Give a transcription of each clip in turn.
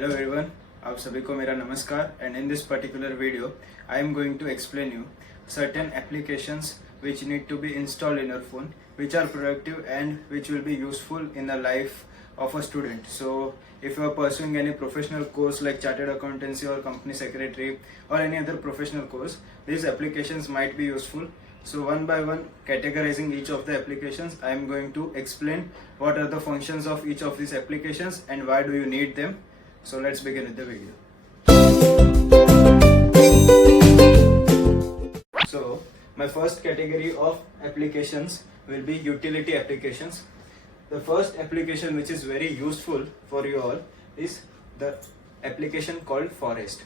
Hello everyone, आप सभी को मेरा नमस्कार and in this particular video I am going to explain you certain applications which need to be installed in your phone which are productive and which will be useful in the life of a student. So if you are pursuing any professional course like chartered accountancy or company secretary or any other professional course, these applications might be useful. So one by one, categorizing each of the applications, I am going to explain what are the functions of each of these applications and why do you need them. So let's begin with the video. So my first category of applications will be utility applications. The first application which is very useful for you all is the application called Forest.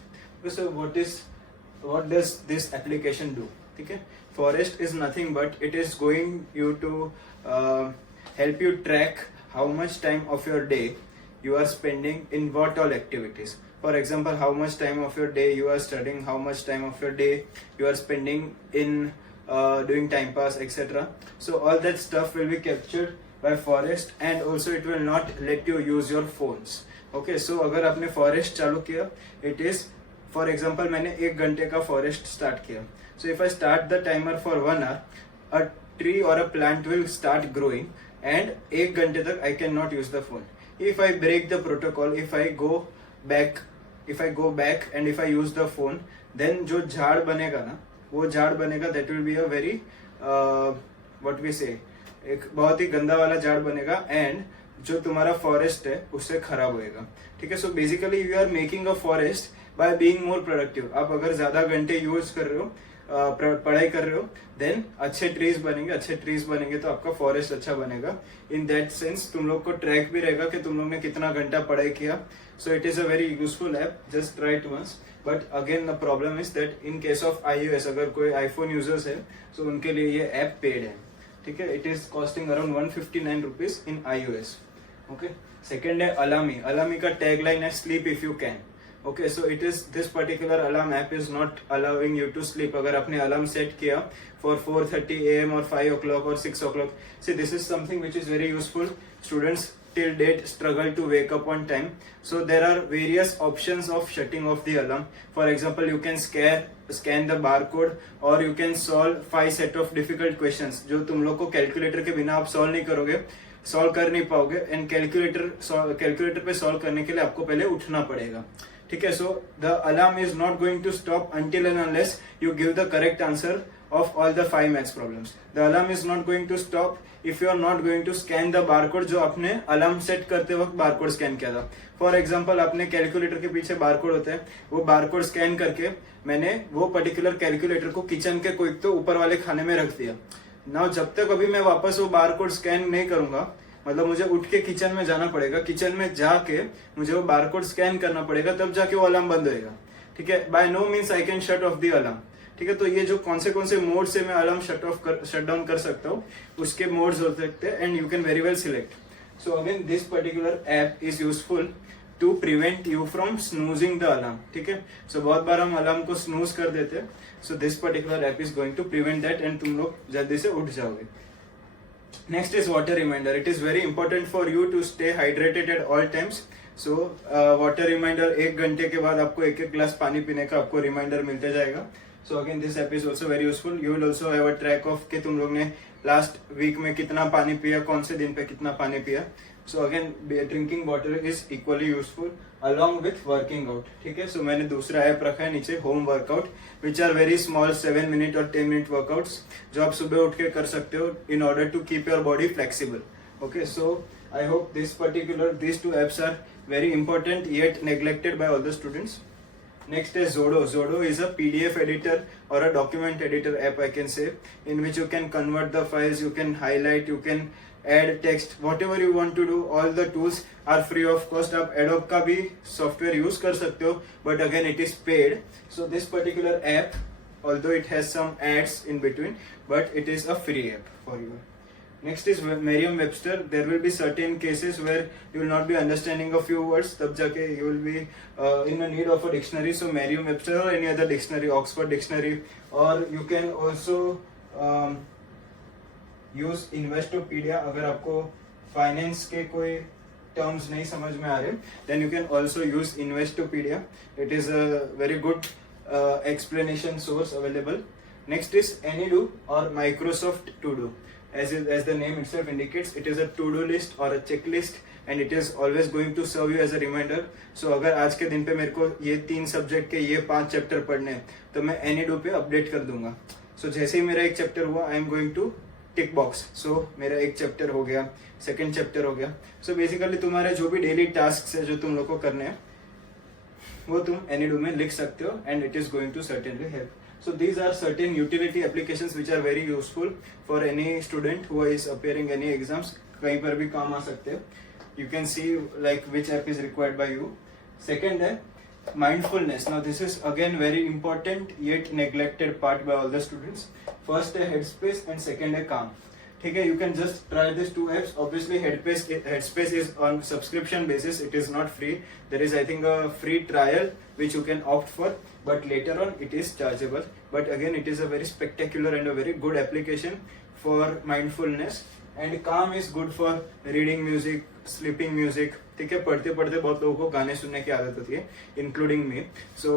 So what does this application do? Okay, Forest is nothing but it is going you to help you track how much time of your day you are spending in what all activities. For example, how much time of your day you are studying, how much time of your day you are spending in doing time pass, etc. So all that stuff will be captured by Forest and also it will not let you use your phones. Okay, so अगर आपने Forest चालू किया, it is for example मैंने 1 घंटे का Forest start किया. So if I start the timer for 1 hour, a tree or a plant will start growing and 1 घंटे तक I cannot use the phone. If I break the protocol, if I go back and if I use the phone, then जो झाड़ बनेगा ना, वो झाड़ बनेगा that will be a very what we say, एक बहुत ही गंदा वाला झाड़ बनेगा and जो तुम्हारा फॉरेस्ट है उससे खराब होएगा. ठीक है, so basically you are making a forest by being more productive. आप अगर ज्यादा घंटे यूज कर रहे हो, पढ़ाई कर रहे हो, देन अच्छे ट्रीज बनेंगे तो आपका फॉरेस्ट अच्छा बनेगा. इन दैट सेंस तुम लोग को ट्रैक भी रहेगा कि तुम लोग ने कितना घंटा पढ़ाई किया. So it is a very useful app, just try it once. But again the problem is that in case of iOS, अगर कोई आईफोन यूजर्स है तो उनके लिए ये ऐप पेड है. ठीक है, it is costing around 159 rupees in iOS. Okay, second है अलामी का टैगलाइन है sleep if you can. Okay, so it is this particular alarm app is not allowing you to sleep. अगर आपने alarm set किया for 4:30 AM or 5 o'clock or 6 o'clock, see this is something which is very useful. Students till date struggle to wake up on time. So there are various options of shutting off the alarm. For example, you can scan the barcode or you can solve 5 set of difficult questions जो तुम लोग को calculator के बिना आप solve नहीं करोगे, solve कर नहीं पाओगे. एंड कैलकुलेटर पे सॉल्व करने के लिए आपको पहले उठना पड़ेगा. ठीक है, so the alarm is not going to stop until and unless you give the correct answer of all the 5 maths problems. The alarm is not going to stop if you are not going to scan the barcode जो आपने alarm set करते वक्त barcode scan किया था. For example, आपने calculator के पीछे barcode होता है, वो बारकोड स्कैन करके मैंने वो पर्टिकुलर कैलकुलेटर को किचन के कोई तो ऊपर वाले खाने में रख दिया. नाउ जब तक अभी मैं वापस वो बारकोड स्कैन नहीं करूंगा, मतलब मुझे उठ के किचन में जाना पड़ेगा, किचन में जाके मुझे वो बारकोड स्कैन करना पड़ेगा, तब जाके वो अलार्म बंद होएगा. ठीक है, by no means I can shut off the alarm. ठीक है, तो ये जो कौन से मोड से मैं अलार्म शट डाउन कर सकता हूँ, उसके मोड्स हो सकते हैं and you can very well select. So again this particular app is useful to prevent you from snoozing the alarm. ठीक है, सो बहुत बार हम अलार्म को स्नूज कर देते हैं. So this particular app is going to prevent that and तुम लोग जल्दी से उठ जाओगे. Next is water reminder. It is very important for you to stay hydrated at all times. So water reminder, 1 घंटे के बाद आपको 1 ग्लास पानी पीने का आपको रिमाइंडर मिलते जाएगा. So again this app is also very useful. You will also have a track of कि तुम लोग ने लास्ट वीक में कितना पानी पिया, कौन से दिन पे कितना पानी पिया. So again drinking water is equally useful along with working out. ठीक है, so मैंने दूसरा ऐप रखा है नीचे, home workout, which are very small 7 minute और 10 minute workouts जो आप सुबह उठ के कर सकते हो in order to keep your body flexible. Okay, so I hope these 2 apps are very important yet neglected by all the students. Next is Zodo. Zodo is a PDF editor or a document editor app, I can say, in which you can convert the files, you can highlight, you can add text, whatever you want to do. All the tools are free of cost. आप Adobe का भी software use कर सकते हो, but again it is paid. So this particular app, although it has some ads in between, but it is a free app for you. Next is Merriam-Webster. There will be certain cases where you will not be understanding a few words, तब जाके you will be in a need of a dictionary. So Merriam-Webster or any other dictionary, Oxford dictionary, or you can also use Investopedia. अगर आपको finance के कोई terms नहीं समझ में आ रहे, then you can also use Investopedia. It is a very good explanation source available. Next is AnyDo or Microsoft To Do. As the name itself indicates, it is a to-do list or a checklist, and it is always going to serve you as a reminder. So अगर आज के दिन पे मेरे को ये 3 subject के ये 5 चैप्टर पढ़ने हैं तो मैं AnyDo पे अपडेट कर दूंगा. So जैसे ही मेरा एक चैप्टर हुआ, I am going to tick box. So मेरा एक चैप्टर हो गया, सेकेंड चैप्टर हो गया. सो बेसिकली तुम्हारे जो भी डेली टास्क है जो तुम लोग को करने हैं वो तुम AnyDo में लिख सकते हो, and it is going to certainly help. So these are certain utility applications which are very useful for any student who is appearing any exams. कहीं पर भी काम आ सकते हैं. You can see like which app is required by you. Second है mindfulness. Now this is again very important yet neglected part by all the students. First है Headspace and second है Calm. ठीक है, you can just try these 2 apps. Obviously Headspace is on subscription basis, it is not free. There is I think a free trial which you can opt for, but later on it is chargeable. But again it is a very spectacular and a very good application for mindfulness. And Calm is good for reading music, sleeping music. ठीक है, पढ़ते पढ़ते बहुत लोगों को गाने सुनने की आदत होती है, including me. So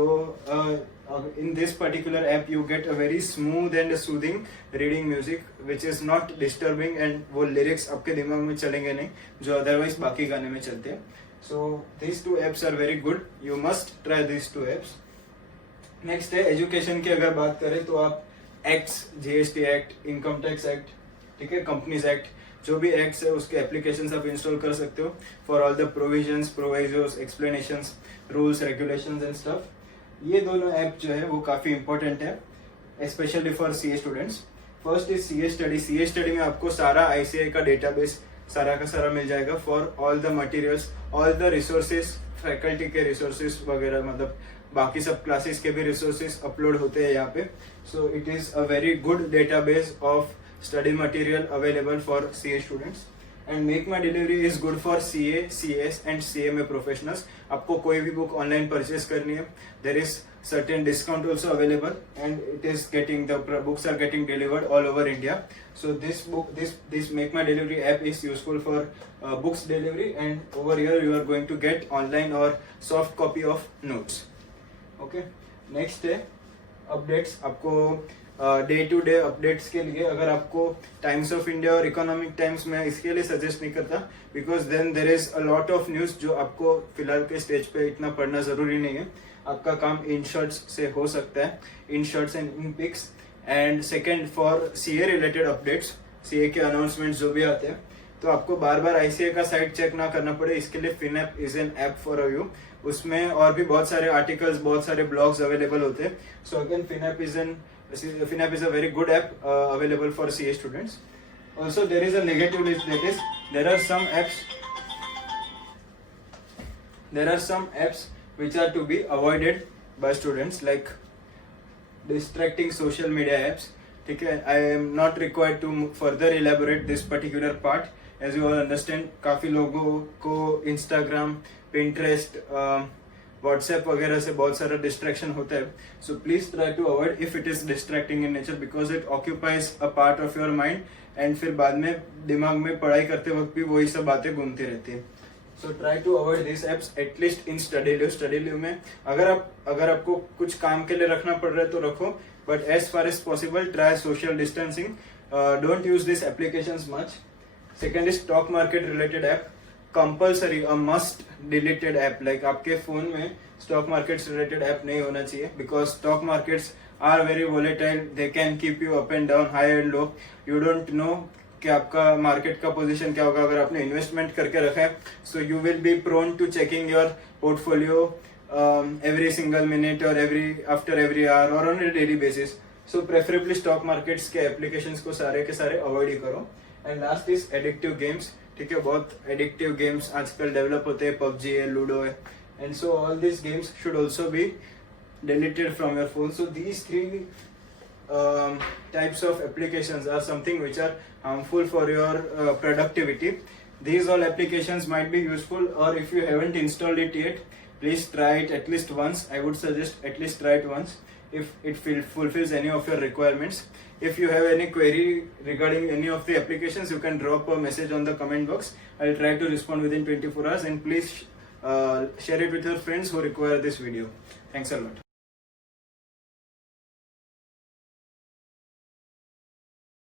in this particular app you get a very smooth and soothing reading music which is not disturbing, and वो lyrics आपके दिमाग में चलेंगे नहीं जो otherwise बाकी गाने में चलते हैं. So these 2 apps are very good. You must try these 2 apps. Next है एजुकेशन की. अगर बात करें तो आप acts, GST act, income tax act, ठीक है, कंपनीज एक्ट, जो भी एक्ट्स है उसके एप्लीकेशंस आप इंस्टॉल कर सकते हो for all the provisions, provisos, explanations, rules, regulations and stuff. ये दोनों ऐप जो है वो काफी इंपॉर्टेंट है specially for CA students. First is CA study. CA study में आपको सारा आईसीआई का डेटाबेस सारा का सारा मिल जाएगा for all the materials, all the resources, faculty के रिसोर्सेज वगैरह, मतलब बाकी सब क्लासेस के भी रिसोर्सेज अपलोड होते हैं यहाँ पे. सो it is a very good database of study material available for CA students. And make my delivery is good for CA, CS and CMA professionals. आपको कोई भी बुक ऑनलाइन परचेज करनी है, there is certain discount also available, and it is getting, the books are getting delivered all over India. So this Make My Delivery app is useful for books delivery, and over here you are going to get online or soft copy of notes. Okay, next है updates. आपको day to day updates के लिए अगर आपको Times of India और Economic Times में इसके लिए सजेस्ट नहीं करता, because then there is a lot of news जो आपको फिलहाल के स्टेज पे इतना पढ़ना जरूरी नहीं है. आपका काम इन शॉर्ट्स से हो सकता है, in shorts and in pics. And second for CA related updates, CA के अनाउंसमेंट्स जो भी आते हैं तो आपको बार बार आईसीए का साइट चेक ना करना पड़े, इसके लिए FinApp is an app for you. उसमें और भी बहुत सारे आर्टिकल्स, बहुत सारे ब्लॉग्स अवेलेबल होते हैं. So again FinApp is a very good app available for CA students. Also there is a negative list, that is there are some apps which are to be avoided by students, like distracting social media apps. ठीक है, I am not required to further elaborate this particular part. As you all understand, काफी लोगों को Instagram, Pinterest, WhatsApp वगैरह से बहुत सारा distraction होता है. So please try to avoid if it is distracting in nature, because it occupies a part of your mind, and फिर बाद में दिमाग में पढ़ाई करते वक्त भी वही सब बातें घूमती रहती है. So try to avoid this apps at least in study leave. Study leave में अगर आपको कुछ काम के लिए रखना पड़ रहा है तो रखो, but as far as possible try social distancing. Don't use this applications much. Second is stock market related app. Compulsory a must deleted app. Like आपके फोन में स्टॉक मार्केट्स रिलेटेड ऐप नहीं होना चाहिए, because stock markets are very volatile. They can keep you up and down, high and low. You don't know कि आपका market का position क्या होगा. अगर आपने इन्वेस्टमेंट करके रखा है, so you will be prone to checking your portfolio every single minute or after every hour or on a daily basis. So preferably stock markets के applications को सारे के सारे avoid ही करो. And last is addictive games. ठीक है, बहुत addictive games आजकल develop होते हैं, PUBG है, Ludo है, and so all these games should also be deleted from your phone. So these three types of applications are something which are harmful for your productivity. These all applications might be useful, or if you haven't installed it yet, please try it at least once. I would suggest at least try it once. if it fulfills any of your requirements. If you have any query regarding any of the applications, you can drop a message on the comment box. I'll try to respond within 24 hours, and please share it with your friends who require this video. Thanks a lot.